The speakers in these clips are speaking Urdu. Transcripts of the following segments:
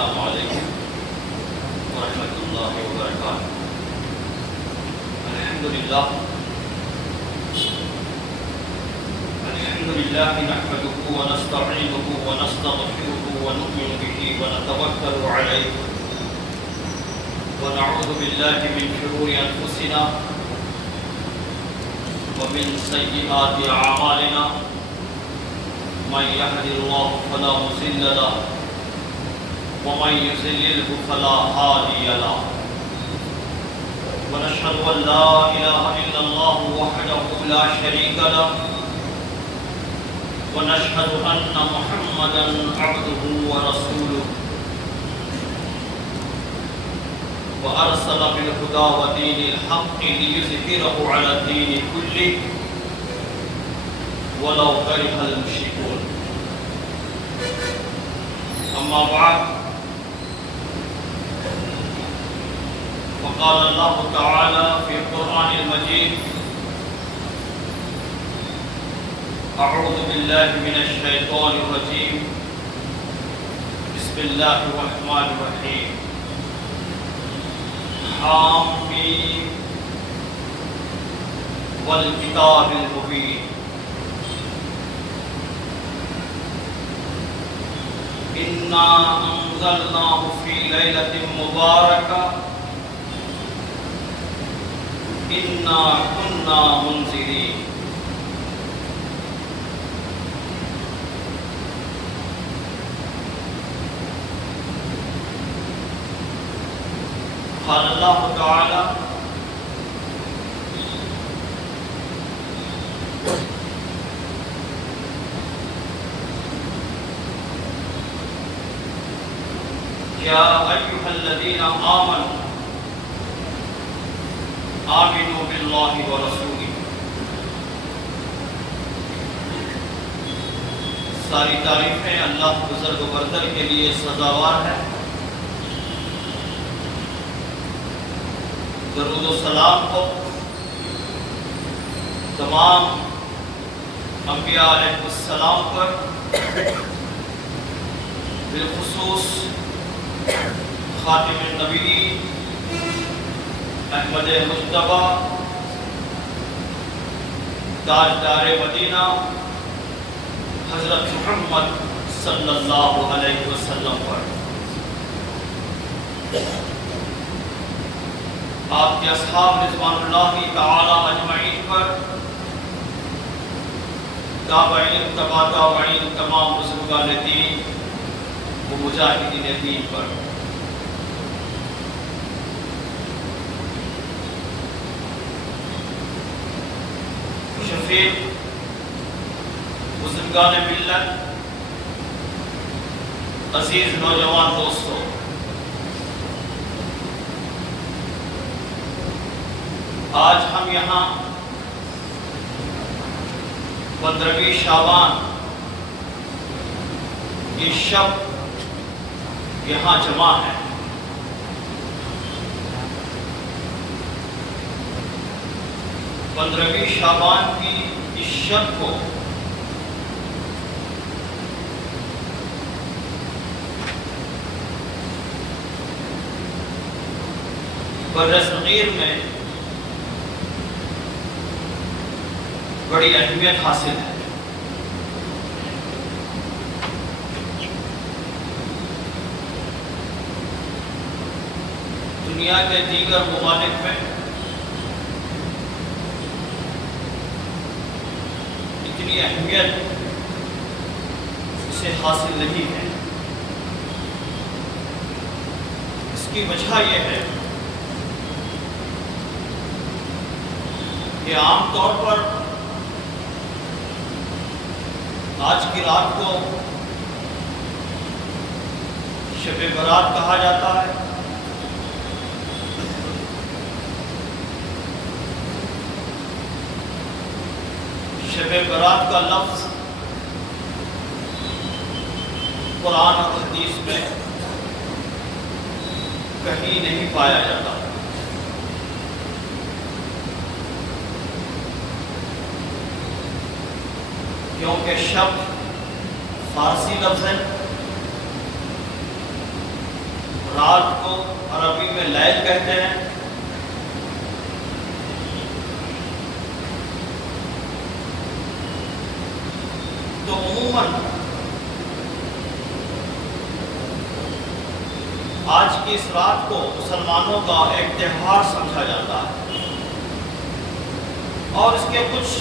السلام علیکم ورحمۃ اللہ وبرکاتہ۔ الحمدللہ نحمده ونستعینه ونستغفره ونؤمن به ونتوکل علیہ ونعوذ باللہ من شرور انفسنا ومن سیئات اعمالنا من يهد الله فلا مضل له ومن يضلل فلا هادي له ونشهد ان لا اله الا الله وحده لا شريك له ونشهد ان محمدا عبده ورسوله وارسل بالهدى ودين الحق ليظهره على الدين كله ولو كره المشركون۔ اما بعد، وقال الله تعالى في القرآن المجيد: أعوذ بالله من الشيطان الرجيم، بسم الله الرحمن الرحيم، حامیم والکتاب المبین، انا انزلناه في ليلة مباركة انا كنا منذرين۔ قال اللہ تعالی: یا ایھا الذین آمنوا آمنوا باللہ ورسولہ۔ ساری تعریفیں اللہ بزرگ و برتر کے لیے سزاوار ہے۔ درود و سلام کو تمام انبیاء علیہ السلام پر، بالخصوص خاتم النبیین احمد مجتبیٰ تاجدار مدینہ حضرت محمد صلی اللہ علیہ وسلم پر، آپ کے اصحاب رضوان اللہ تعالی اجمعین پر، تابعین تبع تابعین تمام بزرگان دین و مجاہدین دین پر۔ شفیق بزرگان ملت، عزیز نوجوان دوستو، آج ہم یہاں 15ویں شعبان کی شب یہاں جمع ہے۔ پندرہویں شعبان کی اس شب کو برصغیر میں بڑی اہمیت حاصل ہے۔ دنیا کے دیگر ممالک میں اتنی اہمیت اسے حاصل نہیں ہے۔ اس کی وجہ یہ ہے کہ عام طور پر آج کی رات کو شب برات کہا جاتا ہے۔ شب برات کا لفظ قرآن اور حدیث میں کہیں نہیں پایا جاتا۔ کیونکہ شب فارسی لفظ ہے رات کو عربی میں لیل کہتے ہیں۔ تو عموماً آج کی اس رات کو مسلمانوں کا ایک تہوار سمجھا جاتا ہے، اور اس کے کچھ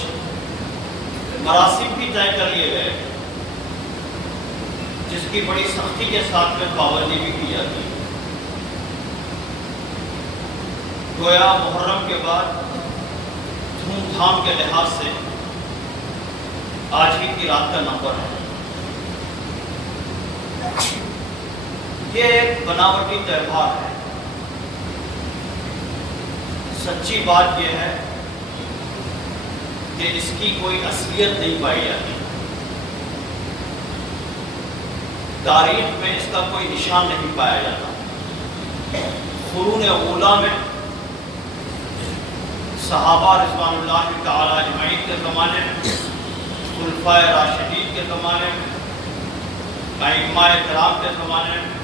مراسم بھی طے کر لیے گئے، جس کی بڑی سختی کے ساتھ میں پابندی بھی کی جاتی ہے۔ گویا محرم کے بعد دھوم دھام کے لحاظ سے آج ہی کی رات کا نمبر ہے۔ یہ ایک بناوٹی تہوار ہے۔ سچی بات یہ ہے کہ اس کی کوئی اصلیت نہیں پائی جاتی، تاریخ میں اس کا کوئی نشان نہیں پایا جاتا۔ قرون اولیٰ میں صحابہ رضوان اللہ تعالی اجمعین کے زمانے میں، خلفائے راشدین کے زمانے میں، ائمہ کرام کے زمانے میں،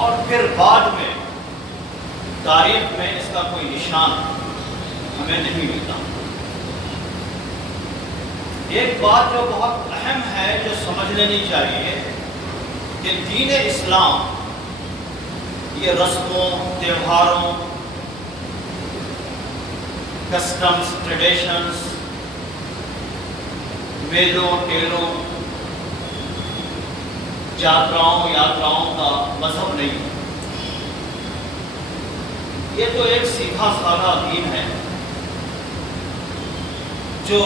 اور پھر بعد میں تاریخ میں اس کا کوئی نشان ہمیں نہیں ملتا۔ ایک بات جو بہت اہم ہے، جو سمجھ لینی چاہیے، کہ دین اسلام یہ رسموں، تہواروں، کسٹمز، ٹریڈیشنز، میلوں ٹیلوں، یاتراؤں کا مذہب نہیں ہے۔ یہ تو ایک سیدھا سادہ دین ہے جو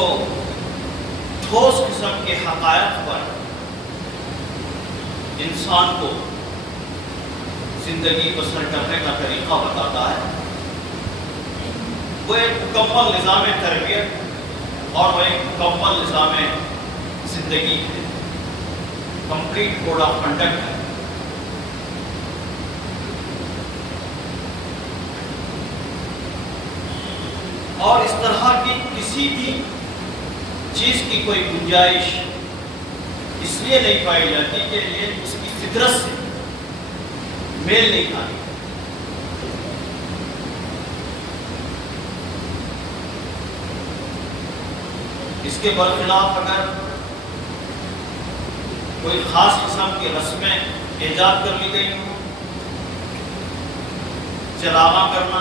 ٹھوس قسم کے حقائق پر انسان کو زندگی بسر کرنے کا طریقہ بتاتا ہے۔ وہ ایک مکمل نظام تربیت اور وہ ایک مکمل نظام زندگی ہے، کمپلیٹ کوڈ آف کنڈکٹ ہے۔ اور اس طرح کی کسی بھی چیز کی کوئی گنجائش اس لیے نہیں پائی جاتی کہ یہ اس کی فطرت سے میل نہیں کھاتی۔ اس کے برخلاف اگر کوئی خاص قسم کی رسمیں ایجاد کر لی گئی ہوں، چلاوا کرنا،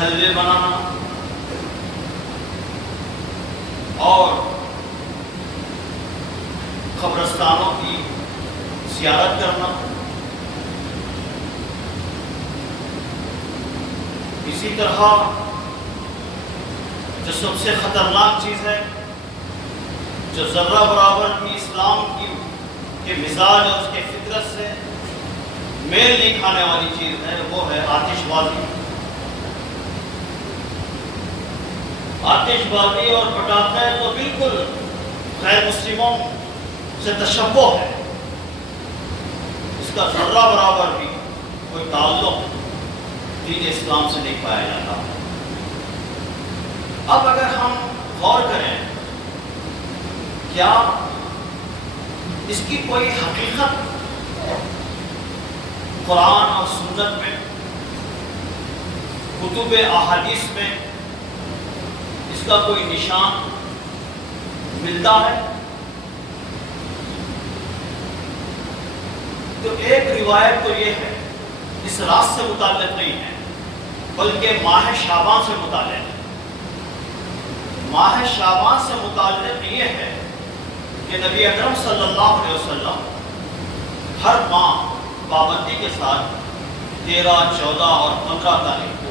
حلوے بنانا اور قبرستانوں کی زیارت کرنا، اسی طرح جو سب سے خطرناک چیز ہے، جو ذرہ برابر بھی اسلام کے مزاج اور اس کے فطرت سے میل نہیں کھانے والی چیز ہے، وہ ہے آتش بازی۔ آتش بازی اور پٹاخے تو بالکل غیر مسلموں سے تشبہ ہے، اس کا ذرہ برابر بھی کوئی تعلق دین اسلام سے نہیں پایا جاتا۔ اب اگر ہم غور کریں، کیا اس کی کوئی حقیقت قرآن اور سنت میں، کتب احادیث میں اس کا کوئی نشان ملتا ہے؟ تو ایک روایت تو یہ ہے، اس رات سے متعلق نہیں ہے بلکہ ماہ شعبان سے متعلق ہے۔ ماہ شعبان سے متعلق یہ ہے کہ نبی اکرم صلی اللہ علیہ وسلم ہر ماہ پابندی کے ساتھ 13، 14 اور 15 تاریخ کو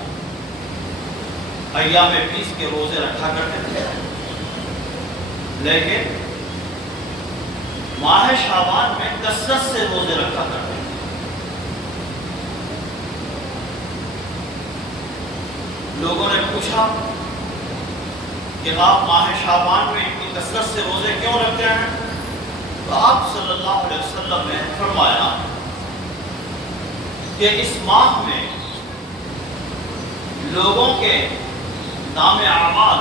ایام 20 کے روزے رکھا کرتے تھے، لیکن ماہ شعبان میں کثرت سے روزے رکھا کرتے تھے۔ لوگوں نے پوچھا کہ آپ ماہ شعبان میں اتنی کثرت سے روزے کیوں رکھتے ہیں؟ تو آپ صلی اللہ علیہ وسلم نے فرمایا کہ اس ماہ میں لوگوں کے نام اعمال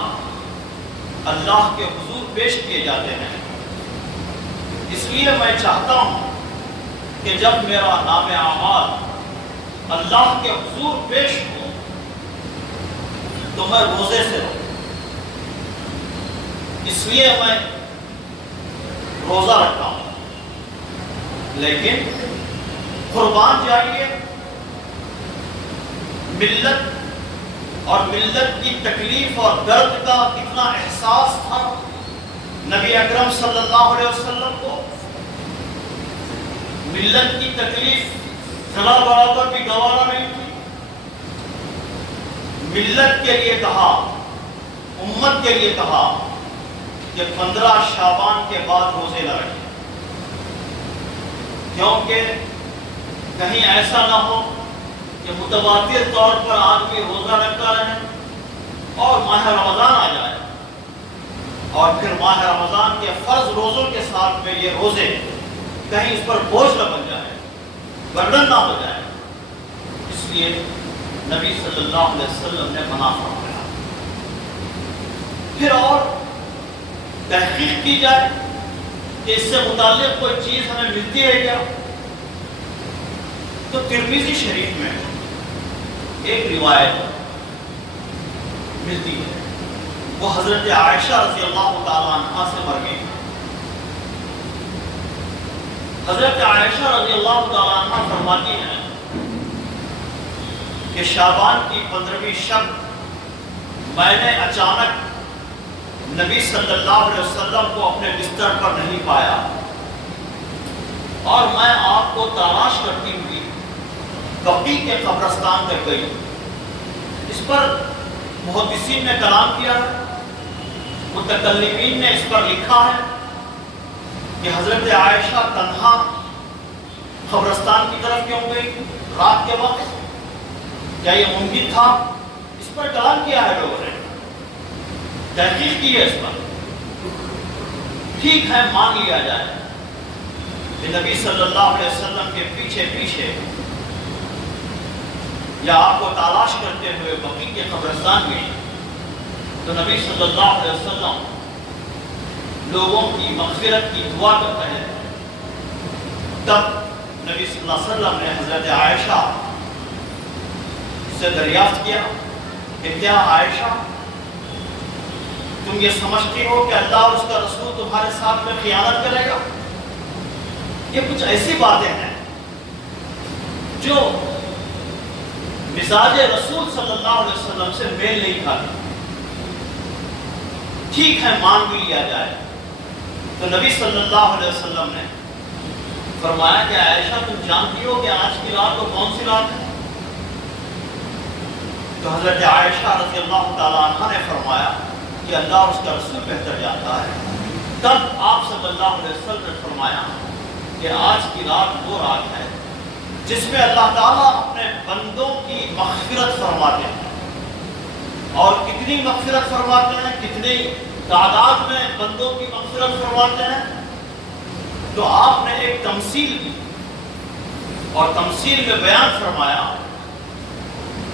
اللہ کے حضور پیش کیے جاتے ہیں، اس لیے میں چاہتا ہوں کہ جب میرا نام اعمال اللہ کے حضور پیش ہو تو میں روزے سے رہوں، اس لیے میں روزہ رکھتا ہوں۔ لیکن قربان جائیے، ملت اور ملت کی تکلیف اور درد کا کتنا احساس تھا نبی اکرم صلی اللہ علیہ وسلم کو۔ ملت کی تکلیف ذرا برابر بھی گوارا نہیں تھی۔ ملت کے لیے کہا، امت کے لیے کہا کہ 15 شعبان کے بعد روزے نہ رکھیں، کیونکہ کہیں ایسا نہ ہو کہ متواتر طور پر آدمی روزہ رکھتا رہے اور ماہ رمضان آ جائے اور پھر ماہ رمضان کے فرض روزوں کے ساتھ میں یہ روزے کہیں اس پر بوجھ نہ بن جائے، برڈن نہ ہو جائے۔ اس لیے نبی صلی اللہ علیہ وسلم نے منع فرمایا۔ پھر اور تحقیق کی جائے کہ اس سے متعلق کوئی چیز ہمیں ملتی ہے کیا، تو ترمذی شریف میں ایک روایت ملتی ہے، وہ حضرت عائشہ رضی اللہ تعالی عنہا سے مروی ہے۔ حضرت عائشہ رضی اللہ تعالی عنہا فرماتی ہیں کہ شعبان کی 15ویں شب میں نے اچانک نبی صلی اللہ علیہ وسلم کو اپنے بستر پر نہیں پایا اور میں آپ کو تلاش کرتی ہوئی بقیع کے قبرستان تک گئی۔ اس پر محدثین نے کلام کیا ہے، متکلمین نے اس پر لکھا ہے کہ حضرت عائشہ تنہا قبرستان کی طرف کیوں گئی رات کے وقت، کیا یہ ممکن تھا؟ اس پر کلام کیا ہے، لوگوں نے تحقیق کی ہے اس پر۔ ٹھیک ہے، مان لیا جائے کہ نبی صلی اللہ علیہ وسلم کے پیچھے پیچھے یا آپ کو تلاش کرتے ہوئے بقیع کے قبرستان گئی تو نبی صلی اللہ علیہ وسلم لوگوں کی مغفرت کی دعا کرتے ہیں۔ تب نبی صلی اللہ علیہ وسلم نے حضرت عائشہ سے دریافت کیا کہ کیا عائشہ تم یہ سمجھتی ہو کہ اللہ اور اس کا رسول تمہارے ساتھ میں خیانت کرے گا؟ یہ کچھ ایسی باتیں ہیں جو مزاج رسول صلی اللہ علیہ وسلم سے میل نہیں کھاتی۔ ٹھیک ہے، مان بھی لیا جائے تو نبی صلی اللہ علیہ وسلم نے فرمایا کہ عائشہ تم جانتی ہو کہ آج کی رات کو کون سی رات ہے؟ تو حضرت عائشہ رضی اللہ تعالی عنہ نے فرمایا کہ اللہ اور اس کا رسول بہتر جانتا ہے۔ تب آپ صلی اللہ علیہ وسلم نے فرمایا کہ آج کی رات وہ رات ہے جس میں اللہ تعالیٰ اپنے بندوں کی مغفرت فرماتے ہیں۔ اور کتنی مغفرت فرماتے ہیں، کتنی تعداد میں بندوں کی مغفرت فرماتے ہیں؟ تو آپ نے ایک تمثیل کی اور تمثیل میں بیان فرمایا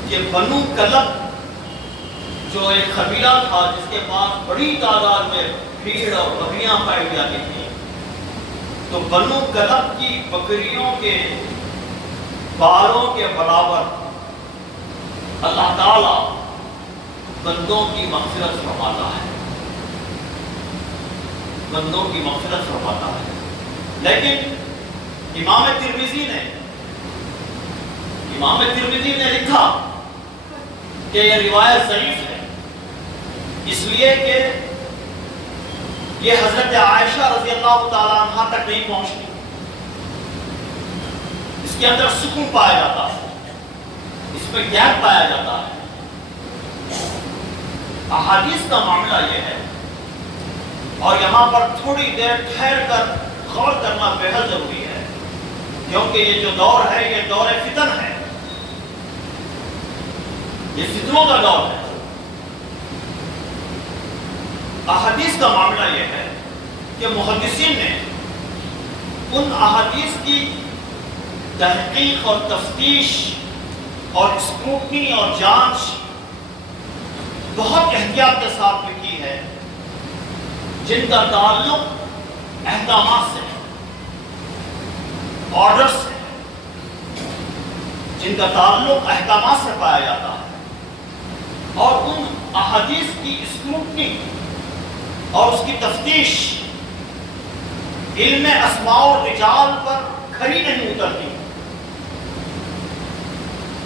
کہ بنو کلب جو ایک قبیلہ تھا جس کے پاس بڑی تعداد میں بھیڑ اور بکریاں پائی جاتی تھیں، تو بنو کلب کی بکریوں کے باروں کے برابر اللہ تعالی بندوں کی مغفرت فرماتا ہے، بندوں کی مغفرت فرماتا ہے۔ لیکن امام ترمذی نے لکھا کہ یہ روایت ضعیف ہے، اس لیے کہ یہ حضرت عائشہ رضی اللہ تعالی عنہ تک نہیں پہنچتی، اس کے اندر سکون پایا جاتا ہے، اس میں گیپ پایا جاتا ہے۔ احادیث کا معاملہ یہ ہے، اور یہاں پر تھوڑی دیر ٹھہر کر غور کرنا بہت ضروری ہے، کیونکہ یہ جو دور ہے یہ دور فتن ہے، یہ فتنوں کا دور ہے۔ احادیث کا معاملہ یہ ہے کہ محدثین نے ان احادیث کی تحقیق اور تفتیش اور اسکروٹنی اور جانچ بہت احتیاط کے ساتھ میں کی ہے، جن کا تعلق احکامات سے ہے۔ آرڈرز ہیں جن کا تعلق احکامات سے پایا جاتا ہے، اور ان احادیث کی اسکروٹنی اور اس کی تفتیش علم اسماء الرجال پر کھری نہیں اترتی۔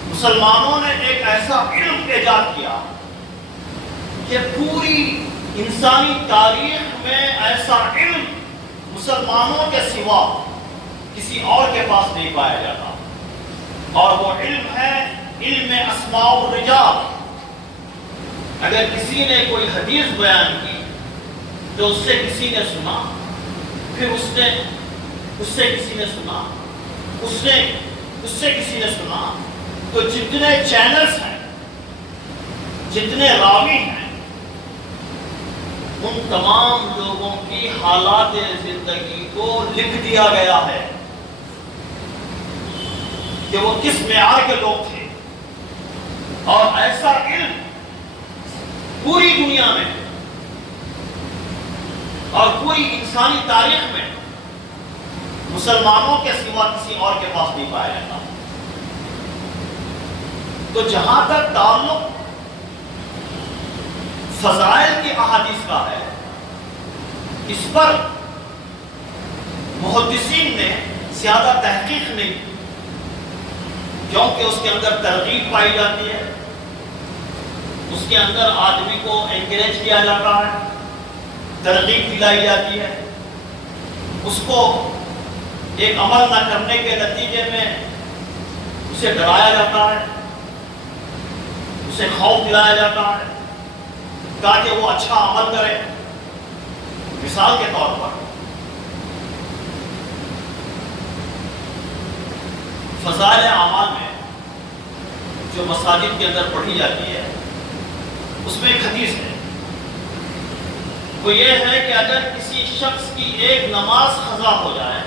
مسلمانوں نے ایک ایسا علم ایجاد کیا کہ پوری انسانی تاریخ میں ایسا علم مسلمانوں کے سوا کسی اور کے پاس نہیں پایا جاتا، اور وہ علم ہے علم اسماء الرجال۔ اگر کسی نے کوئی حدیث بیان کی تو اس سے کسی نے سنا، پھر اس سے کسی نے سنا، اس سے کسی نے سنا، تو جتنے چینلز ہیں، جتنے راوی ہیں، ان تمام لوگوں کی حالات زندگی کو لکھ دیا گیا ہے کہ وہ کس معیار کے لوگ تھے، اور ایسا علم پوری دنیا میں اور پوری انسانی تاریخ میں مسلمانوں کے سوا کسی اور کے پاس نہیں پایا جاتا۔ تو جہاں تک تعلق فضائل کی احادیث کا ہے، اس پر محدثین نے زیادہ تحقیق نہیں کی، کیونکہ اس کے اندر ترغیب پائی جاتی ہے، اس کے اندر آدمی کو انکریج کیا جاتا ہے، ترغیب دلائی جاتی ہے، اس کو ایک عمل نہ کرنے کے نتیجے میں اسے ڈرایا جاتا ہے، اسے خوف دلایا جاتا ہے تاکہ وہ اچھا عمل کرے۔ مثال کے طور پر فضائل اعمال میں جو مساجد کے اندر پڑھی جاتی ہے، اس میں ایک حدیث ہے، وہ یہ ہے کہ اگر کسی شخص کی ایک نماز قضا ہو جائے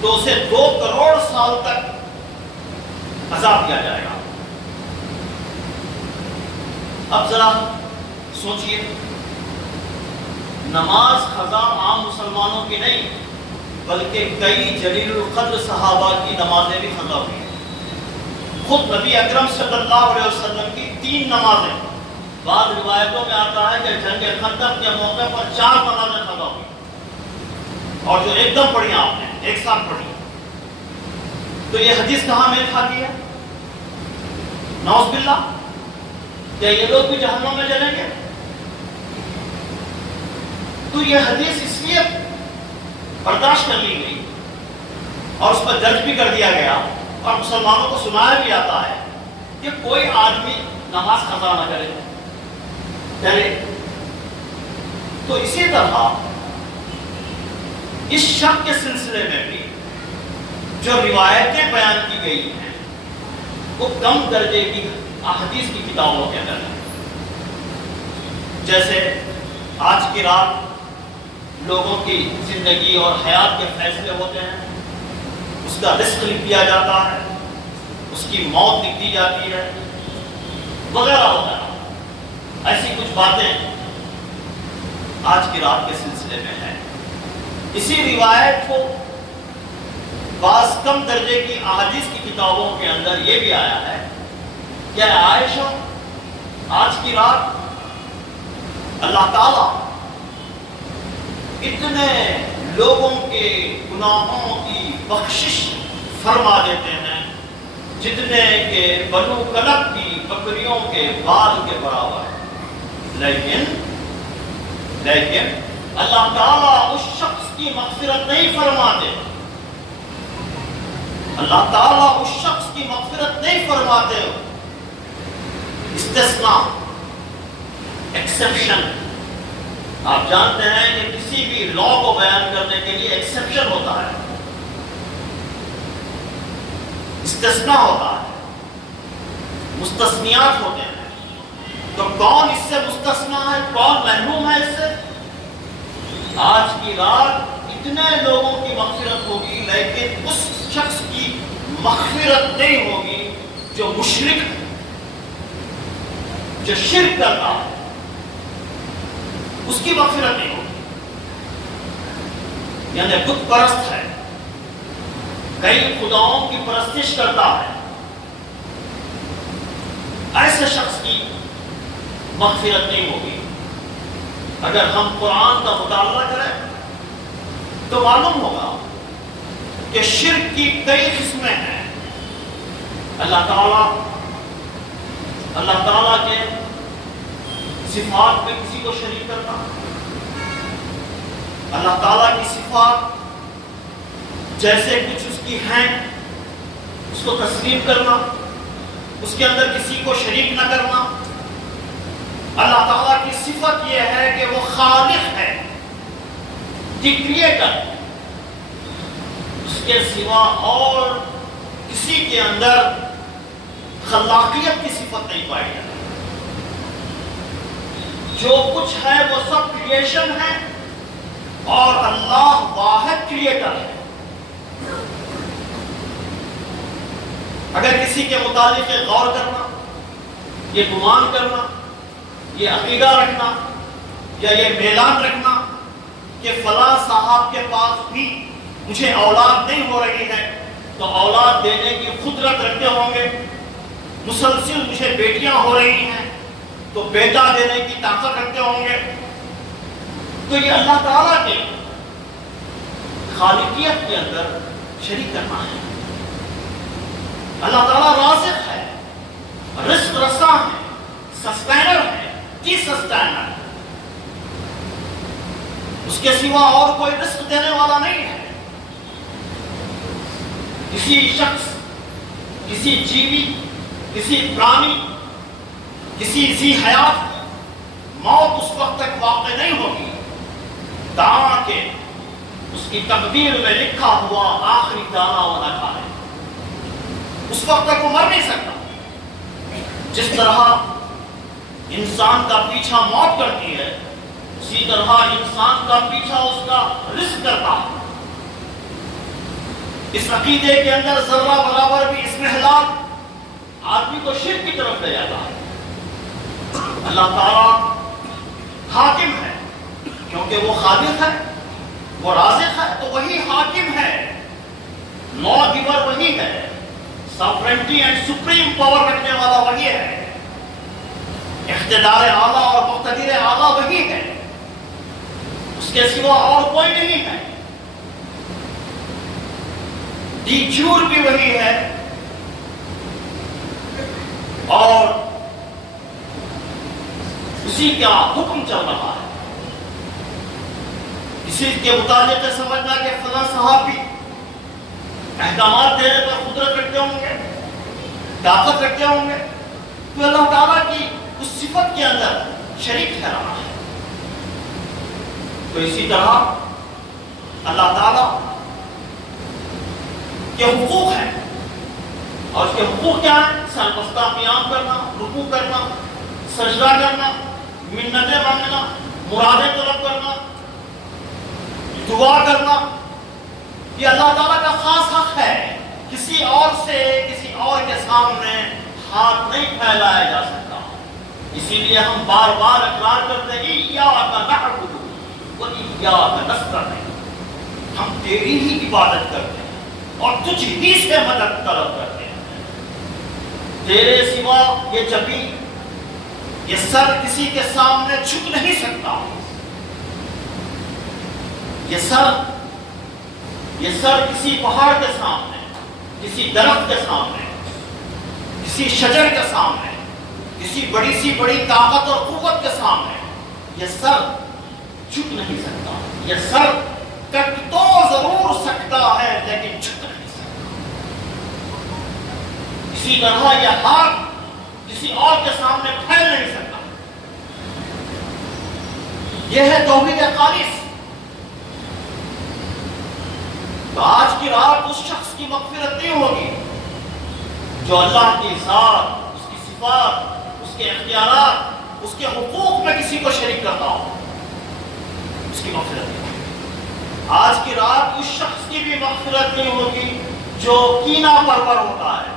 تو اسے 2 کروڑ سال تک عذاب دیا جائے گا۔ اب ذرا سوچئے، نماز قضا عام مسلمانوں کی نہیں بلکہ کئی جلیل القدر صحابہ کی نمازیں بھی قضا ہوئی ہیں۔ خود نبی اکرم صلی اللہ علیہ وسلم کی 3 نمازیں، بعض روایتوں میں آتا ہے کہ جنگ خندق کے موقع پر 4 نمازیں قضا ہوئی، اور جو ایک دم پڑھی آپ نے، ایک ساتھ پڑھی۔ تو یہ حدیث کہاں میل کھاتی ہے؟ نعوذ باللہ، کیا یہ لوگ بھی جہنم میں جلیں گے؟ تو یہ حدیث اس لیے برداشت کر لی گئی اور اس پر درج بھی کر دیا گیا، اور مسلمانوں کو سنایا بھی جاتا ہے کہ کوئی آدمی نماز قضا نہ کرے۔ تو اسی طرح اس شک کے سلسلے میں بھی جو روایتیں بیان کی گئی ہیں وہ کم درجے کی احادیث کی کتابوں کے اندر ہیں۔ جیسے آج کی رات لوگوں کی زندگی اور حیات کے فیصلے ہوتے ہیں، اس کا رزق لکھ دیا جاتا ہے، اس کی موت لکھ دی جاتی ہے، وغیرہ وغیرہ، ایسی کچھ باتیں آج کی رات کے سلسلے میں ہیں۔ اسی روایت کو بعض کم درجے کی احادیث کی کتابوں کے اندر یہ بھی آیا ہے کہ عائشہ آج کی رات اللہ تعالیٰ اتنے لوگوں کے گناہوں کی بخشش فرما دیتے ہیں جتنے کہ بنو کلب کی بکریوں کے بال کے برابر، لیکن اللہ تعالیٰ اس شخص کی مغفرت نہیں فرماتے، اللہ تعالیٰ اس شخص کی مغفرت نہیں فرماتے۔ استثناء، ایکسپشن، آپ جانتے ہیں کہ کسی بھی لا کو بیان کرنے کے لیے ایکسپشن ہوتا ہے، استثناء ہوتا ہے، مستثنیات ہوتے ہیں۔ تو کون اس سے مستثنیٰ ہے، کون محروم ہے اس سے؟ آج کی رات اتنے لوگوں کی مغفرت ہوگی لیکن اس شخص کی مغفرت نہیں ہوگی جو مشرک ہے، جو شرک کرتا ہے، اس کی مغفرت نہیں ہوگی، یعنی بت پرست ہے، کئی خداؤں کی پرستش کرتا ہے، ایسے شخص کی مغفرت نہیں ہوگی۔ اگر ہم قرآن کا مطالعہ کریں تو معلوم ہوگا کہ شرک کی کئی قسمیں ہیں۔ اللہ تعالیٰ کے صفات میں کسی کو شریک کرنا، اللہ تعالیٰ کی صفات جیسے کچھ اس کی ہیں اس کو تسلیم کرنا، اس کے اندر کسی کو شریک نہ کرنا۔ اللہ تعالیٰ کی صفت یہ ہے کہ وہ خالق ہے، دی کریٹر، اس کے سوا اور کسی کے اندر خلاقیت کی صفت نہیں پائی جاتی۔ جو کچھ ہے وہ سب کریشن ہے اور اللہ واحد کریٹر ہے۔ اگر کسی کے متعلق غور کرنا، یہ گمان کرنا، یہ عقیدہ رکھنا یا یہ اعلان رکھنا کہ فلاں صاحب کے پاس بھی مجھے اولاد نہیں ہو رہی ہے تو اولاد دینے کی قدرت رکھتے ہوں گے، مسلسل مجھے بیٹیاں ہو رہی ہیں تو بیٹا دینے کی طاقت رکھتے ہوں گے، تو یہ اللہ تعالیٰ کے خالقیت کے اندر شریک کرنا ہے۔ اللہ تعالیٰ رازق ہے، رزق رساں ہے، سسٹینر ہے، کی سسٹینر، اس کے سوا اور کوئی رزق دینے والا نہیں ہے۔ کسی شخص، کسی جیوی، کسی پرانی، کسی ذی حیات کی موت اس وقت تک واقع نہیں ہوگی تاکہ اس کی تقدیر میں لکھا ہوا آخری دانہ وہ نہ کھائے۔ اس وقت تک وہ مر نہیں سکتا۔ جس طرح انسان کا پیچھا موت کرتی ہے، اسی طرح انسان کا پیچھا اس کا رزق کرتا ہے۔ اس عقیدے کے اندر ذرہ برابر بھی اسمحلال آدمی کو شرک کی طرف لے جاتا ہے۔ اللہ تعالیٰ حاکم ہے کیونکہ وہ خالق ہے، وہ رازق ہے تو وہی حاکم ہے، لا گیور وہی ہے، سافرینٹی اینڈ سپریم پاور رکھنے والا وہی ہے، اقتدار اعلیٰ اور مقتدر اعلیٰ وہی ہے، اس کے سوا اور کوئی نہیں ہے۔ دی جور بھی وہی ہے اور اسی کا حکم چل رہا ہے۔ اسی کے متعلق سمجھنا کہ فلاں صحابی احکامات دینے پر قدرت رکھتے ہوں گے، طاقت رکھتے ہوں گے، تو اللہ تعالیٰ کی اس صفت کے اندر شریک ٹھہرانا ہے۔ تو اسی طرح اللہ تعالیٰ کے حقوق ہیں اور اس کے حقوق کیا ہیں؟ سربستہ قیام کرنا، رکوع کرنا، سجدہ کرنا، منتیں مانگنا، مرادیں طلب کرنا، دعا کرنا، یہ اللہ تعالیٰ کا خاص حق ہے۔ کسی اور سے، کسی اور کے سامنے ہاتھ نہیں پھیلایا جا سکتا۔ اسی لیے ہم بار بار اقرار کرتے ہیں ایاک نعبد و ایاک نستعین، ہم تیری ہی عبادت کرتے ہیں اور تجھ ہی سے مدد طلب کرتے ہیں، تیرے سوا یہ جبین، یہ سر کسی کے سامنے جھک نہیں سکتا۔ یہ سر کسی پہاڑ کے سامنے، کسی درخت کے سامنے، کسی شجر کے سامنے، کسی بڑی سی بڑی طاقت اور قوت کے سامنے یہ سر جھک نہیں سکتا۔ یہ سر کٹ تو ضرور سکتا ہے لیکن جھک نہیں سکتا۔ اسی طرح یہ ہاتھ کسی اور کے سامنے پھیل نہیں سکتا۔ یہ ہے توحید خالص۔ تو آج کی رات اس شخص کی مغفرت نہیں ہوگی جو اللہ کی ذات، اس کی صفات، اس کے اختیارات، اس کے حقوق میں کسی کو شریک کرتا ہو، اس کی مغفرت نہیں ہوگی۔ آج کی رات اس شخص کی بھی مغفرت نہیں ہوگی جو کینہ پرور ہوتا ہے،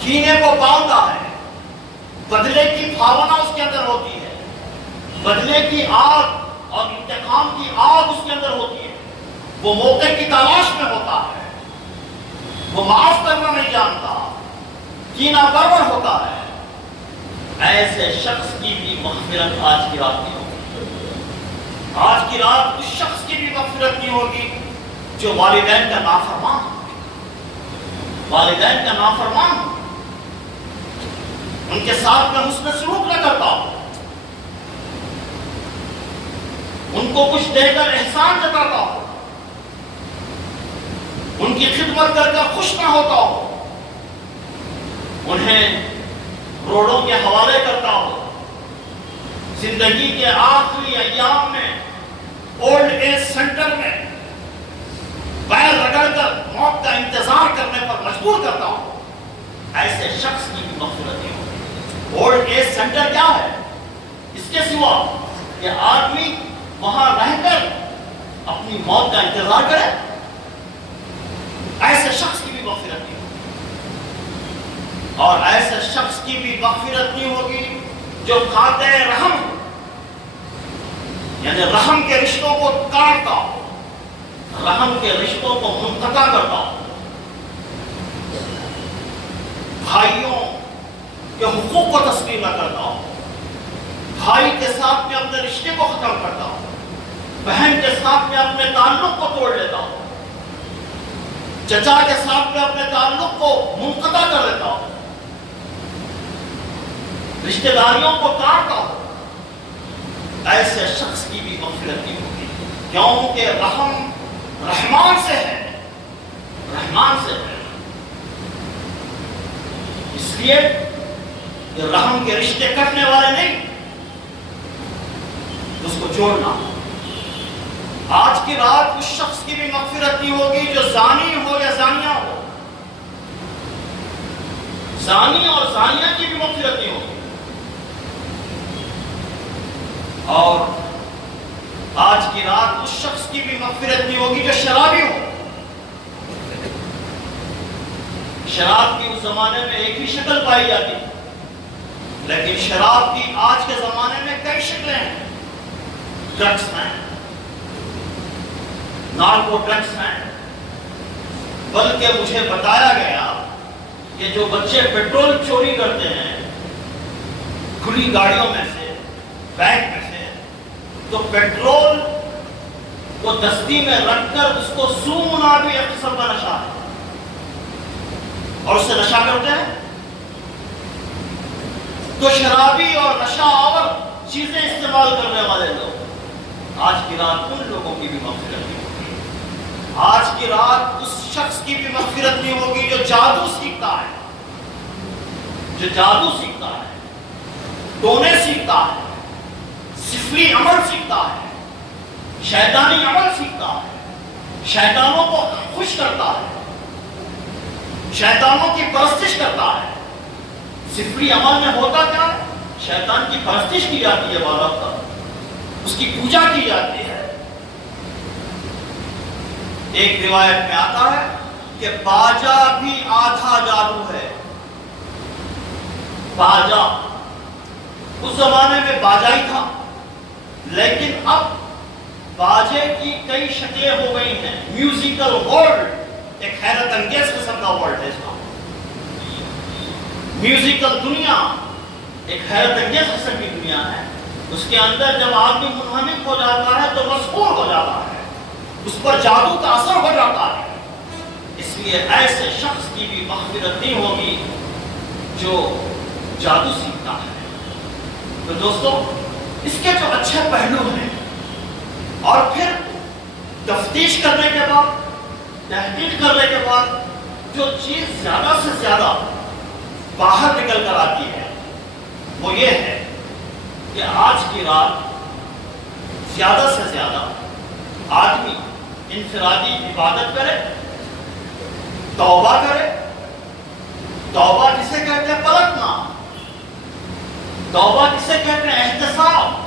کینے کو پالتا ہے، بدلے کی بھاونا اس کے اندر ہوتی ہے، بدلے کی آگ اور انتقام کی آگ اس کے اندر ہوتی ہے، وہ موقع کی تلاش میں ہوتا ہے، کینہ پرور ہوتا ہے، ایسے شخص کی بھی مغفرت آج کی رات نہیں ہوگی۔ آج کی رات اس شخص کی بھی مغفرت نہیں ہوگی جو والدین کا نافرمان، والدین کا نافرمان، ان کے ساتھ میں حسن سلوک نہ کرتا ہو، ان کو کچھ دے کر احسان جتاتا ہو، ان کی خدمت کر کر خوش نہ ہوتا ہو، انہیں روڈوں کے حوالے کرتا ہو، زندگی کے آخری ایام میں اولڈ ایج سینٹر میں پیر رگڑ کر موت کا انتظار کرنے پر مجبور کرتا ہو، ایسے شخص کی بھی مغفرت نہیں ہوگی۔ اولڈ ایج سینٹر کیا ہے؟ اس کے سوا کہ آدمی وہاں رہ کر اپنی موت کا انتظار کرے، ایسے شخص کی بھی مغفرت نہیں ہوگی۔ اور ایسے شخص کی بھی مغفرت نہیں ہوگی جو قاطع رحم، یعنی رحم کے رشتوں کو کاٹتا ہو، رحم کے رشتوں کو منقطع کرتا ہو، بھائیوں کے حقوق کو تسلیم نہ کرتا ہو، بھائی کے ساتھ میں اپنے رشتے کو ختم کرتا ہو، بہن کے ساتھ میں اپنے تعلق کو توڑ لیتا ہو، چچا کے ساتھ میں اپنے تعلق کو منقطع کر دیتا ہو، رشتہ داریوں کو کاٹتا ہو، ایسے شخص کی بھی مغفرت نہیں ہوگی، کیونکہ رحم رحمان سے ہے، رحمان سے ہے۔ اس لیے کہ رحم کے رشتے کٹنے والے نہیں، اس کو جوڑنا۔ آج کی رات اس شخص کی بھی مغفرت نہیں ہوگی جو زانی ہو یا زانیہ ہو، زانی اور زانیہ کی بھی مغفرت نہیں ہوگی۔ اور آج کی رات اس شخص کی بھی مغفرت نہیں ہوگی جو شرابی ہو۔ شراب کی اس زمانے میں ایک ہی شکل پائی جاتی ہے، لیکن شراب کی آج کے زمانے میں کئی شکلیں ہیں۔ ڈرگس ہیں، نارکو ڈرگس ہیں، بلکہ مجھے بتایا گیا کہ جو بچے پیٹرول چوری کرتے ہیں کھلی گاڑیوں میں سے، بینک میں سے، تو پیٹرول کو دستی میں رکھ کر اس کو سونگنا بھی ایک قسم کا نشہ ہے، اور اس سے نشہ کرتے ہیں۔ تو شرابی اور نشہ آور چیزیں استعمال کرنے والے لوگ، آج کی رات ان لوگوں کی بھی مغفرت نہیں ہوگی۔ آج کی رات اس شخص کی بھی مغفرت نہیں ہوگی جو جادو سیکھتا ہے، جو جادو سیکھتا ہے، ٹونے سیکھتا ہے، سفلی عمل سیکھتا ہے، شیطانی عمل سیکھتا ہے، شیطانوں کو خوش کرتا ہے، شیطانوں کی پرستش کرتا ہے۔ سفلی عمل میں ہوتا کیا ہے؟ شیطان کی پرستش کی جاتی ہے، باضابطہ اس کی پوجا کی جاتی ہے۔ ایک روایت میں آتا ہے کہ باجا بھی آدھا جادو ہے۔ باجا، اس زمانے میں باجا ہی تھا، لیکن اب باجے کی کئی شکلیں ہو گئی ہیں۔ میوزیکل ورلڈ ایک حیرت انگیز قسم کا ورلڈ ہے اس کا۔ میوزیکل دنیا ایک حیرت انگیز قسم کی دنیا ہے۔ اس کے اندر جب آدمی منہمک ہو جاتا ہے تو مسحور ہو جاتا ہے، اس پر جادو کا اثر ہو جاتا ہے۔ اس لیے ایسے شخص کی بھی مغفرت نہیں ہوگی جو جادو سیکھتا ہے۔ تو دوستو، اس کے جو اچھے پہلو ہیں، اور پھر تفتیش کرنے کے بعد، تحقیق کرنے کے بعد جو چیز زیادہ سے زیادہ باہر نکل کر آتی ہے وہ یہ ہے کہ آج کی رات زیادہ سے زیادہ آدمی انفرادی عبادت کرے، توبہ کرے۔ توبہ کسے کہتے ہیں؟ پلٹنا۔ توبہ کسے کہتے ہیں؟ احتساب۔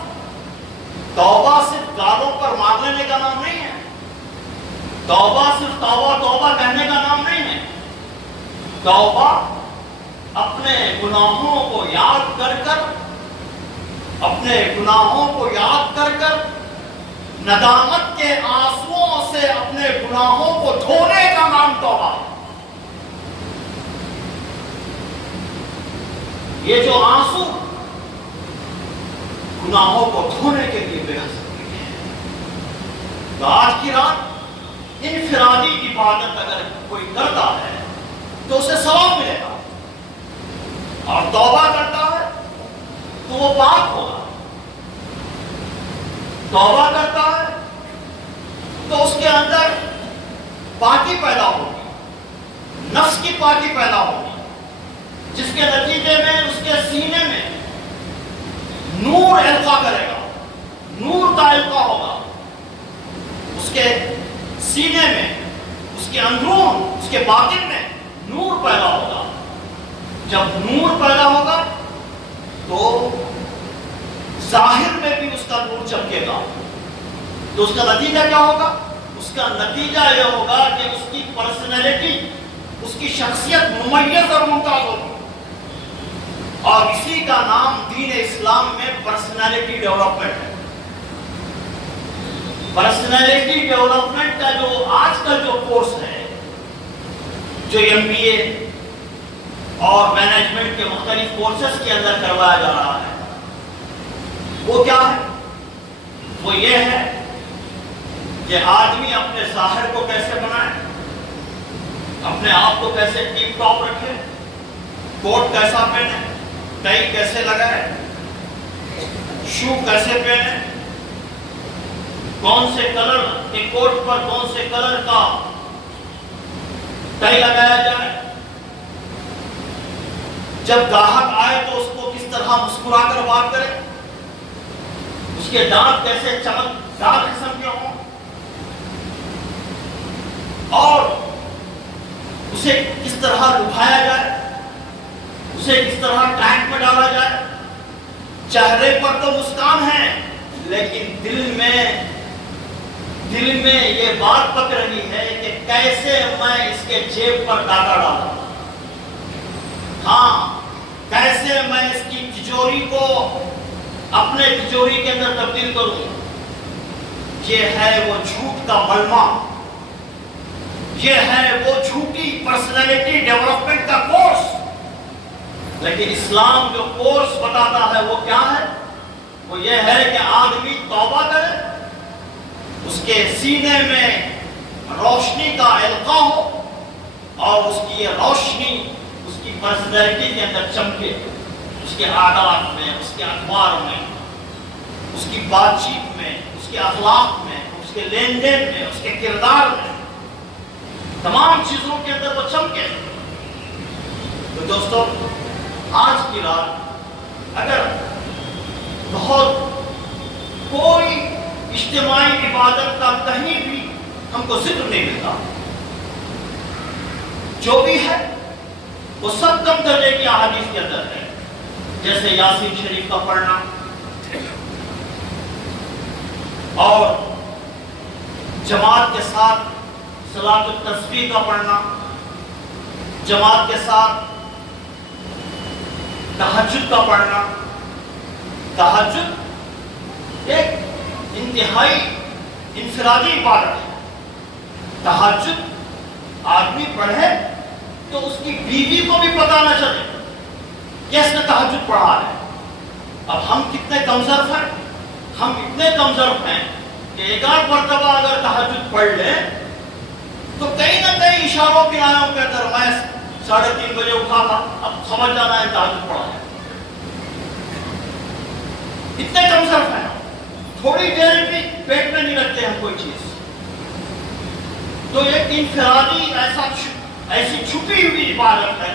توبہ صرف گالوں پر مار لینے کا نام نہیں ہے، توبہ صرف توبہ توبہ کہنے کا نام نہیں ہے۔ توبہ اپنے گناہوں کو یاد کر کر، اپنے گناہوں کو یاد کر کر ندامت کے آنسوؤں سے اپنے گناہوں کو دھونے کا نام توبہ ہے۔ یہ جو آنسو گناہوں کو دھونے کے لیے بے حد ضروری ہے. تو آج کی رات انفرادی عبادت اگر کوئی کرتا ہے تو اسے ثواب ملے گا، اور توبہ کرتا ہے تو وہ پاک ہوگا. توبہ کرتا ہے تو اس کے اندر پاکی پیدا ہوگی، نفس کی پاکی پیدا ہوگی، جس کے نتیجے میں اس کے سینے میں نور القا کرے گا، نور کا القا ہوگا اس کے سینے میں، اس کے اندرون، اس کے باطن میں نور پیدا ہوگا. جب نور پیدا ہوگا تو ظاہر میں بھی اس کا نور چمکے گا. تو اس کا نتیجہ کیا ہوگا؟ اس کا نتیجہ یہ ہوگا کہ اس کی پرسنالٹی، اس کی شخصیت ممیز اور ممتاز ہوگی. اور اسی کا نام دین اسلام میں پرسنالٹی ڈیولپمنٹ ہے. پرسنالٹی ڈیولپمنٹ کا جو آج کل جو کورس ہے، جو MBA اور مینجمنٹ کے مختلف کورسز کے اندر کروایا جا رہا ہے، وہ کیا ہے؟ وہ یہ ہے کہ آدمی اپنے ظاہر کو کیسے بنائے، اپنے آپ کو کیسے ٹیپ ٹاپ رکھے، کوٹ کیسا پہنے، ٹائی کیسے لگائے، شو کیسے پہنے، کون سے کلر کے کوٹ پر کون سے کلر کا ٹائی لگایا جائے، جب گاہک آئے تو اس کو کس طرح مسکرا کر بات کرے، اس کے دانت کیسے چمکدار قسم کے ہوں، اور اسے کس طرح لبھایا جائے، اسے کس طرح ٹینک میں ڈالا جائے. چہرے پر تو مسکان ہے لیکن دل میں یہ بات پک رہی ہے کہ کیسے میں اس کے جیب پر ڈاکہ ڈالوں، ہاں کیسے میں اس کی تجوری کو اپنے تجوری کے اندر تبدیل کروں. یہ ہے وہ جھوٹ کا ملمہ، یہ ہے وہ جھوٹی پرسنالٹی ڈیولپمنٹ کا کورس. لیکن اسلام جو کورس بتاتا ہے وہ کیا ہے؟ وہ یہ ہے کہ آدمی توبہ کرے، اس کے سینے میں روشنی کا القاء ہو، اور اس کی یہ روشنی اس کی پرسنالٹی کے اندر چمکے، اس کے عادات میں، اس کے اخبار میں، اس کی بات چیت میں، اس کے اخلاق میں، اس کے لین دین میں، اس کے کردار میں، تمام چیزوں کے اندر وہ چمکے. تو دوستو، آج کی رات اگر بہت کوئی اجتماعی عبادت کا کہیں بھی ہم کو ذکر نہیں ملتا، جو بھی ہے وہ سب کم درجے کی احادیث کے اندر ہے، جیسے یاسین شریف کا پڑھنا، اور جماعت کے ساتھ صلاۃ التسبیح کا پڑھنا، جماعت کے ساتھ تہجد کا پڑھنا. تہجد ایک انتہائی انفرادی عبادت ہے. تہجد آدمی پڑھے تو اس کی بیوی کو بھی پتہ نہ چلے کہ اس نے تہجد پڑھا ہے. اب ہم کتنے کمزور ہیں، ہم اتنے کمزور ہیں کہ ایک آدھ مرتبہ اگر تہجد پڑھ لیں تو کہیں نہ کہیں اشاروں کنایوں کے اندر میں 3:30 بجے اٹھا تھا، اب سمجھ جانا ہے تہجد پڑھا ہے. اتنے کمزور ہیں، تھوڑی دیر بھی پیٹ میں نہیں رکھتے ہم کوئی چیز. تو ایک انفرادی ایسی چھپی ہوئی عبادت ہے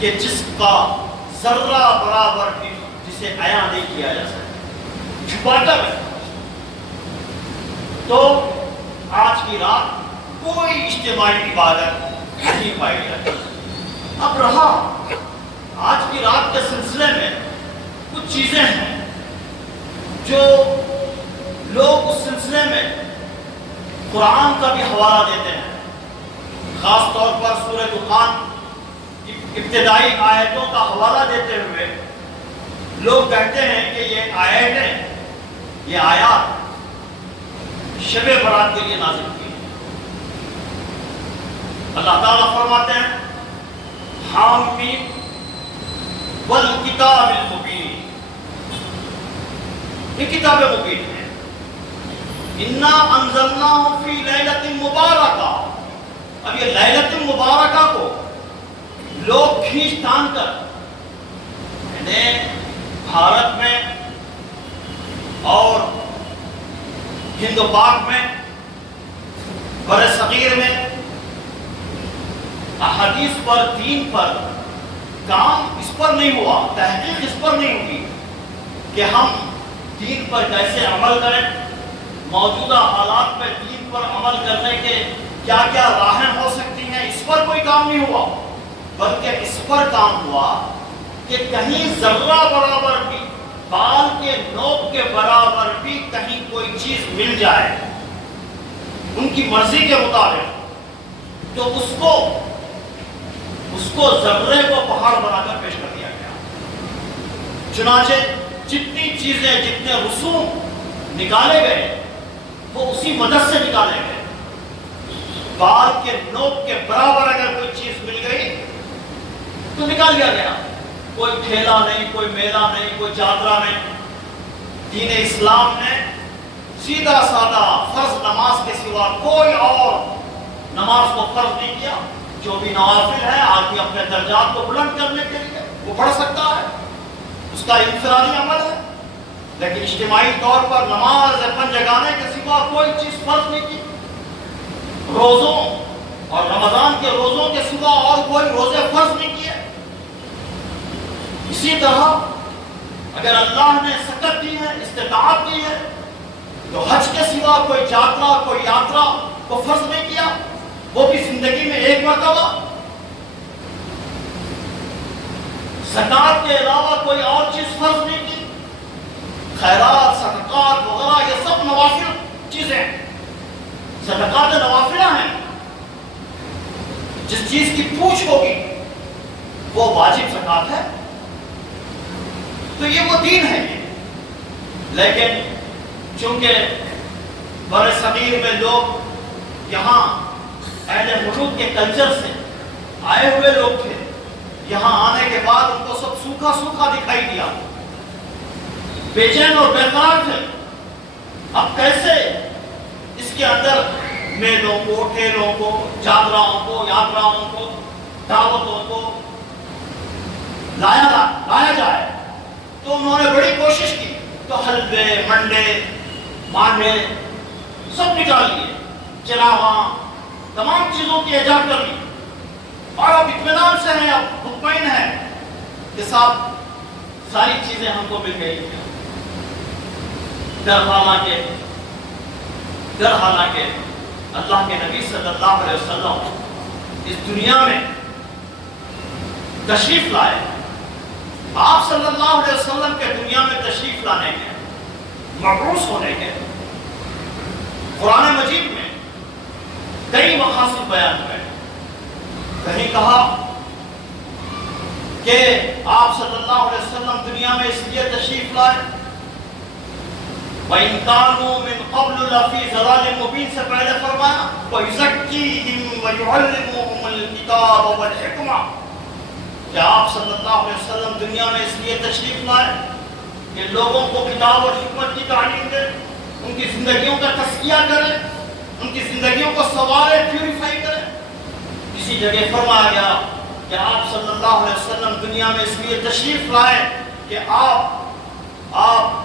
کہ جس کا ذرہ برابر بھی جسے عیاں نہیں کیا جا سکتا، چھپاتا ہے. تو آج کی رات کوئی اجتماعی عبادت نہیں پائی جاتی. اب رہا آج کی رات کے سلسلے میں کچھ چیزیں ہیں جو لوگ اس سلسلے میں قرآن کا بھی حوالہ دیتے ہیں، خاص طور پر سورہ دخان کی ابتدائی آیتوں کا حوالہ دیتے ہوئے لوگ کہتے ہیں کہ یہ آیتیں، یہ آیات شب برات کے لیے نازل کی. اللہ تعالیٰ فرماتے ہیں حامیم والکتاب المبین، یہ کتاب مبین ہے۔ انا انزلناہ فی لیلۃ مبارکہ، اب یہ لیلۃ مبارکہ کو لوگ کھینچ تان کر یعنی بھارت میں اور ہند و پاک میں، بر صغیر میں احادیث پر، دین پر کام اس پر نہیں ہوا، تحقیق اس پر نہیں ہوئی کہ ہم دین پر کیسے عمل کریں، موجودہ حالات میں دین پر عمل کرنے کے کیا کیا راہیں ہو سکتی ہیں، اس پر کوئی کام نہیں ہوا، بلکہ اس پر کام ہوا کہ کہیں ذرہ برابر بھی، بال کے نوک کے برابر بھی کہیں کوئی چیز مل جائے ان کی مرضی کے مطابق، تو اس کو ذرے کو پہاڑ بنا کر پیش کر دیا گیا۔ چنانچہ جتنی چیزیں، جتنے رسوم نکالے گئے وہ اسی مدد سے نکالے گئے۔ بال کے نوک کے برابر اگر کوئی چیز مل گئی تو نکال دیا گیا، کوئی ٹھیلا نہیں، کوئی میلہ نہیں، کوئی جاترا نہیں۔ دین اسلام نے سیدھا سادہ فرض نماز کے سوا کوئی اور نماز کو فرض نہیں کیا۔ جو بھی نوافل ہے آدمی اپنے درجات کو بلند کرنے کے لیے وہ پڑھ سکتا ہے، اس کا انفرادی عمل ہے، لیکن اجتماعی طور پر نماز پن جگانے کے سوا کوئی چیز فرض نہیں کی۔ روزوں اور رمضان کے روزوں کے سوا اور کوئی روزے فرض نہیں کیے۔ اسی طرح اگر اللہ نے سکت دی ہے، استطاعت دی ہے، تو حج کے سوا کوئی جاترا، کوئی یاترا کو فرض نہیں کیا، وہ بھی زندگی میں ایک مرتبہ۔ زکات کے علاوہ کوئی اور چیز فرض نہیں کی۔ خیرات، صدقات وغیرہ یہ سب نوافل چیزیں، صدقات نوافلہ ہیں۔ جس چیز کی پوچھ ہوگی وہ واجب زکات ہے، تو یہ وہ دین ہے یہ۔ لیکن چونکہ بر صغیر میں لوگ یہاں اہل ملوک کے کلچر سے آئے ہوئے لوگ تھے، یہاں آنے کے بعد ان کو سب سوکھا سوکھا دکھائی دیا، بے چین اور بیقرار تھے۔ اب کیسے اس کے اندر میلوں کو، ٹھیلوں کو، جاتراؤں کو، یاتراؤں کو، دعوتوں کو لایا جائے، تو انہوں نے بڑی کوشش کی، تو حلوے، منڈے، مانڈے سب نکال لیے، چراغاں، تمام چیزوں کی ایجاد کر لی، اور اب اطمینان سے ہیں، اب مطمئن ہیں کہ صاحب ساری چیزیں ہم کو مل گئی ہیں۔ در حالانکہ اللہ کے نبی صلی اللہ علیہ وسلم اس دنیا میں تشریف لائے۔ آپ صلی اللہ علیہ وسلم کے دنیا میں تشریف لانے کے، مبعوث ہونے کے قرآن مجید میں کئی مقاصد بیان ہوئے۔ کہیں کہا کہ آپ صلی اللہ علیہ وسلم دنیا میں اس لیے تشریف لائے، وَإِن كَانُوا مِن قَبْلُ لَفِي ضَلَالٍ مُبِينٍ سے پہلے فرمایا وَيُزَكِّيهِمْ وَيُعَلِّمُهُمُ الْكِتَابَ وَالْحِكْمَةَ، کہ آپ صلی اللہ علیہ وسلم دنیا میں اس لیے تشریف لائے کہ لوگوں کو کتاب اور حکمت کی تعلیم دے، ان کی زندگیوں کا تزکیہ کرے، ان کی زندگیوں کو سوارے، پیوریفائی کرے۔ کسی جگہ فرمایا گیا کہ آپ صلی اللہ علیہ وسلم دنیا میں اس لیے تشریف لائے کہ آپ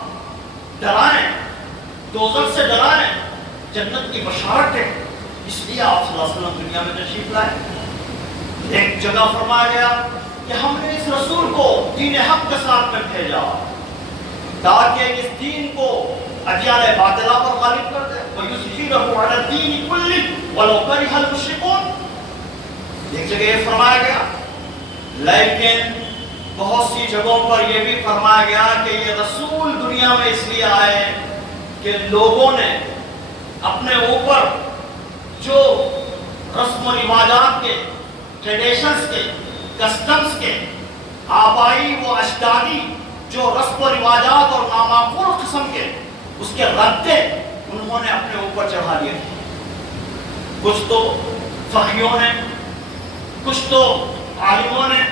ڈرائیں، دوزخ سے ڈرائیں، جنت کی بشارت دیں، اس لیے آپ صلی اللہ علیہ وسلم دنیا میں تشریف لائے۔ ایک جگہ فرمایا گیا کہ ہم نے اس رسول کو دین حق کے ساتھ میں بھیجا تاکہ اس دین کو ادیان باطلہ پر غالب کر دے، وَيُظْهِرَهُ عَلَى الدِّينِ كُلِّهِ وَلَوْ كَرِهَ الْمُشْرِكُونَ۔ ایک جگہ یہ فرمایا گیا، لیکن بہت سی جگہوں پر یہ بھی فرمایا گیا کہ یہ رسول دنیا میں اس لیے آئے کہ لوگوں نے اپنے اوپر جو رسم و رواجات کے، ٹریڈیشنز کے، کسٹمز کے، آبائی و اجدادی جو رسم و رواجات اور نامعقول قسم کے اس کے ردے انہوں نے اپنے اوپر چڑھا لیے تھے۔ کچھ تو فقیوں نے، کچھ تو عالموں نے،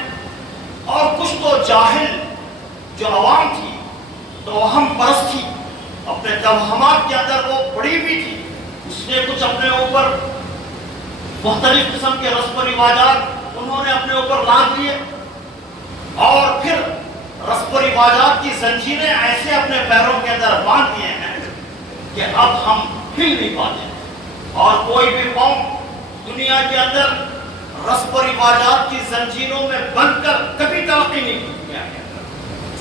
اور کچھ تو جاہل جو عوام تھی، توہم پرست تھی، اپنے توہمات کے اندر وہ پڑی ہوئی تھی، اس نے کچھ اپنے اوپر مختلف قسم کے رسم و رواجات انہوں نے اپنے اوپر لاد لیے، اور پھر رسم و رواجات کی زنجیریں ایسے اپنے پیروں کے اندر باندھ دیے ہیں کہ اب ہم ہل نہیں پاتے، اور کوئی بھی قوم دنیا کے اندر رسم و رواجات کی زنجیروں میں بند کر کبھی ترقی نہیں کی، دنیا کے اندر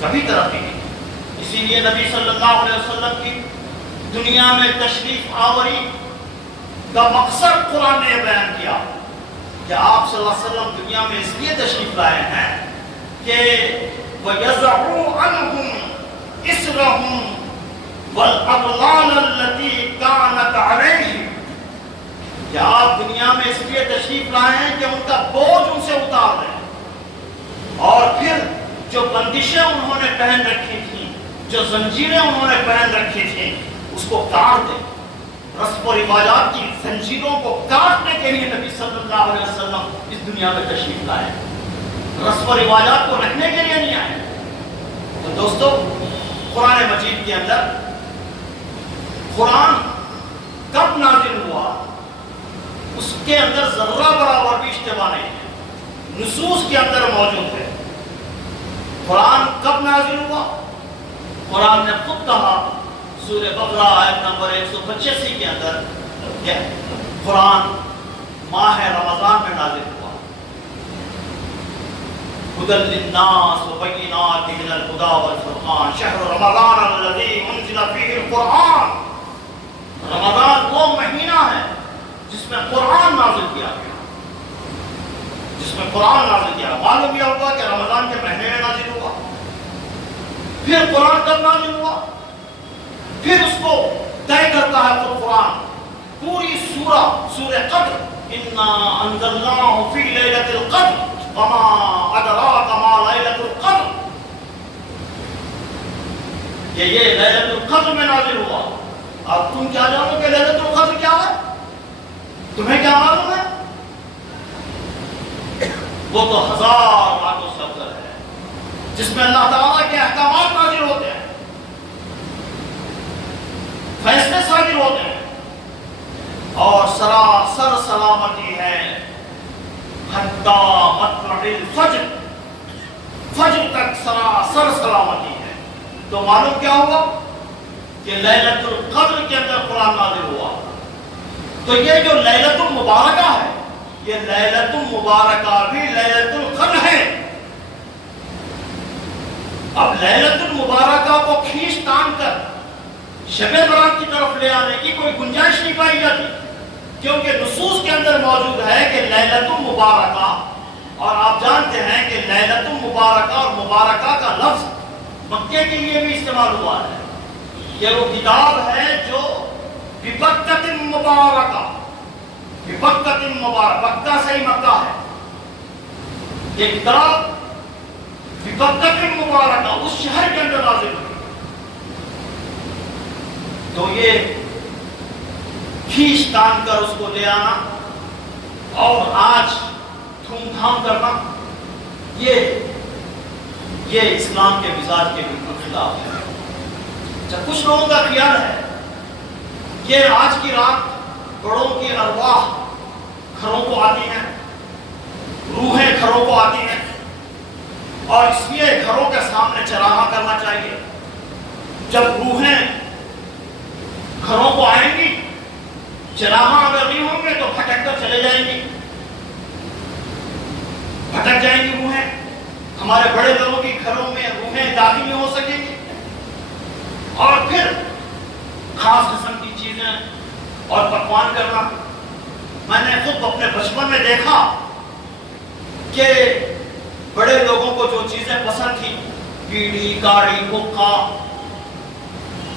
کبھی ترقی نہیں کی۔ اسی لیے نبی صلی اللہ علیہ وسلم کی دنیا میں تشریف آوری کا مقصد قرآن نے بیان کیا کہ آپ صلی اللہ علیہ وسلم دنیا میں اس لیے تشریف لائے ہیں کہ وَيَزَعُوا عَنْهُمْ إِسْرَهُمْ وَالْأَغْلَالَ الَّتِي كَانَتْ عَلَيْهِمْ، کہ آپ دنیا میں اس لیے تشریف لائے ہیں کہ ان کا بوجھ ان سے اتار دیں، اور پھر جو بندشیں انہوں نے پہن رکھی تھیں، جو زنجیریں انہوں نے پہن رکھی تھیں، اس کو کاٹ دیں۔ رسم و رواجات کی زنجیروں کو کاٹنے کے لیے نبی صلی اللہ علیہ وسلم اس دنیا میں تشریف لائے، رسم و رواجات کو رکھنے کے لیے نہیں آئے۔ تو دوستو، قرآن مجید کے اندر قرآن کب نازل ہوا اس کے اندر ذرہ برابر بھی اشتباہ نہیں ہے، نصوص کے اندر موجود ہے۔ قرآن کب نازل ہوا؟ قرآن نے خود کہا سورہ بقرہ آیت نمبر 185 کے اندر کہ قرآن ماہ رمضان میں نازل ہوا۔ هدى للناس وبينات من الهدى والفرقان شهر رمضان الذي انزل فيه القرآن، رمضان وہ مہینہ ہے جس میں قرآن نازل کیا گیا، جس میں قرآن نازل کیا۔ معلوم یہ ہوا کہ رمضان کے مہینے میں نازل ہوا۔ پھر قرآن کب نازل ہوا؟ پھر اس کو طے کرتا ہے خود قرآن، پوری سورہ قدر، انا انزلناہ فی لیلۃ القدر وما ادراک ما لیلۃ القدر، کہ یہ لیلۃ القدر میں نازل ہوا۔ اب تم کیا جانو کہ لیلۃ القدر کیا ہے؟ تمہیں کیا معلوم ہے؟ وہ تو ہزار راتوں سے افضل ہے، جس میں اللہ تعالیٰ کے احکامات نازل ہوتے ہیں، فیصلے صادر ہوتے ہیں، اور سراسر سلامتی ہے حتی مطلع الفجر، فجر تک سراسر سلامتی ہے۔ تو معلوم کیا ہوا کہ لیلۃ القدر کے اندر قرآن نازل ہوا۔ تو یہ جو لیلۃ المبارکہ ہے، یہ لیلۃ المبارکہ بھی لیلۃ القدر ہے۔ اب لیلۃ المبارکہ کو کھینچ تان کر شب برات کی طرف لے آنے کی کوئی گنجائش نہیں پائی جاتی، کیونکہ نصوص کے اندر موجود ہے کہ لیلۃ المبارکہ، اور آپ جانتے ہیں کہ لیلۃ المبارکہ اور مبارکہ کا لفظ مکے کے لیے بھی استعمال ہوا ہے، کہ وہ کتاب ہے جو ببکۃ مبارکہ، ببکۃ مبارکہ، بکہ سے ہی مکہ ہے، یہ کتاب ببکۃ مبارکہ اس شہر کے اندر نازل ہوئی۔ تو یہ کھینچ تان کر اس کو لے آنا اور آج دھوم دھام کرنا، یہ اسلام کے مزاج کے بالکل خلاف ہے۔ جب کچھ لوگوں کا خیال ہے کہ آج کی رات بڑوں کی ارواح گھروں کو آتی ہیں، روحیں گھروں کو آتی ہیں، اور اس لیے گھروں کے سامنے چراغاں کرنا چاہیے۔ جب روحیں گھروں کو آئیں گی، چراغاں اگر نہیں ہوں گے تو بھٹک کر چلے جائیں گی، بھٹک جائیں گی روحیں۔ ہمارے بڑے لوگوں کی گھروں میں روحیں داخل نہیں ہو سکیں گی، اور پھر خاص قسم کی چیزیں اور پکوان کرنا۔ میں نے خود اپنے بچپن میں دیکھا کہ بڑے لوگوں کو جو چیزیں پسند تھیں، بیڑی، کاڑی، حقہ،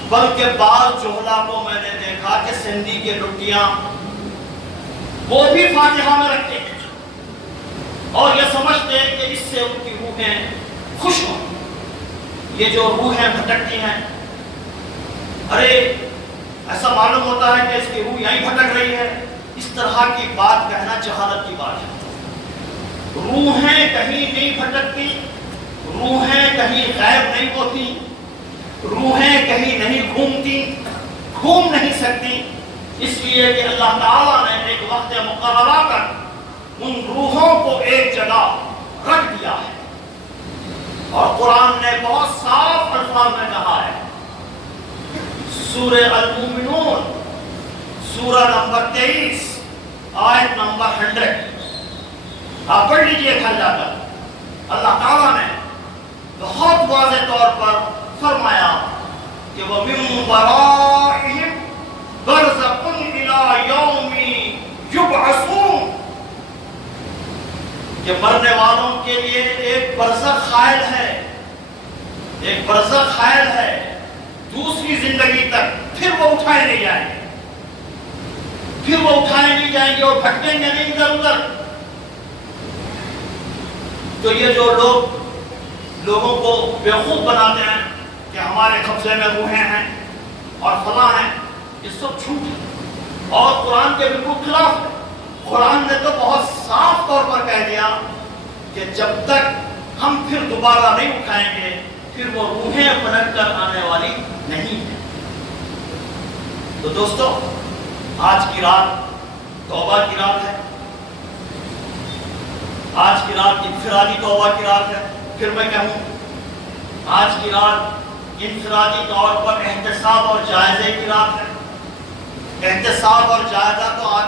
بلکہ بعض جوہلا کو میں نے دیکھا کہ سندھی کے لٹیاں وہ بھی فاتحہ میں رکھتے ہیں، اور یہ سمجھتے ہیں کہ اس سے ان کی روحیں خوش ہوں۔ یہ جو روحیں بھٹکتی ہیں، ارے ایسا معلوم ہوتا ہے کہ اس کی روح یہیں بھٹک رہی ہے، اس طرح کی بات کہنا جہالت کی بات ہے۔ روحیں کہیں نہیں بھٹکتی، روحیں کہیں غائب نہیں ہوتی، روحیں کہیں نہیں گھومتی، گھوم نہیں سکتی، اس لیے کہ اللہ تعالیٰ نے ایک وقت مقررہ کر ان روحوں کو ایک جگہ رکھ دیا ہے۔ اور قرآن نے بہت صاف الفاظ میں کہا ہے، سورہ المومنون سورہ نمبر 23 آیت نمبر 100، آپ پڑھ لیجئے گھر جا کر۔ اللہ تعالیٰ نے بہت واضح طور پر فرمایا کہ وَمِن وَرَائِهِمْ بَرْزَخٌ إِلَى يَوْمِ يُبْعَثُونَ، کہ مرنے والوں کے لیے ایک برزخ حائل ہے، ایک برزخ حائل ہے دوسری زندگی تک، پھر وہ اٹھائے نہیں جائیں گے، پھر وہ اٹھائے نہیں جائیں گے اور بھٹکیں گے نہیں ادھر ادھر۔ تو یہ جو لوگوں کو بیوقوف بناتے ہیں کہ ہمارے قبضے میں روحیں ہیں اور فلاں ہیں، یہ سب جھوٹ ہے اور قرآن کے بالکل خلاف ہے۔ قرآن نے تو بہت صاف طور پر کہہ دیا کہ جب تک ہم پھر دوبارہ نہیں اٹھائیں گے، پھر وہ روحیں پلٹ کر آنے والی نہیں ہیں۔ تو دوستو، آج کی رات توبہ کی رات ہے، آج کی رات انفرادی توبہ کی رات ہے۔ پھر میں کہوں، آج کی رات انفرادی طور پر احتساب اور جائزے کی رات ہے۔ احتساب اور جائزہ تو آج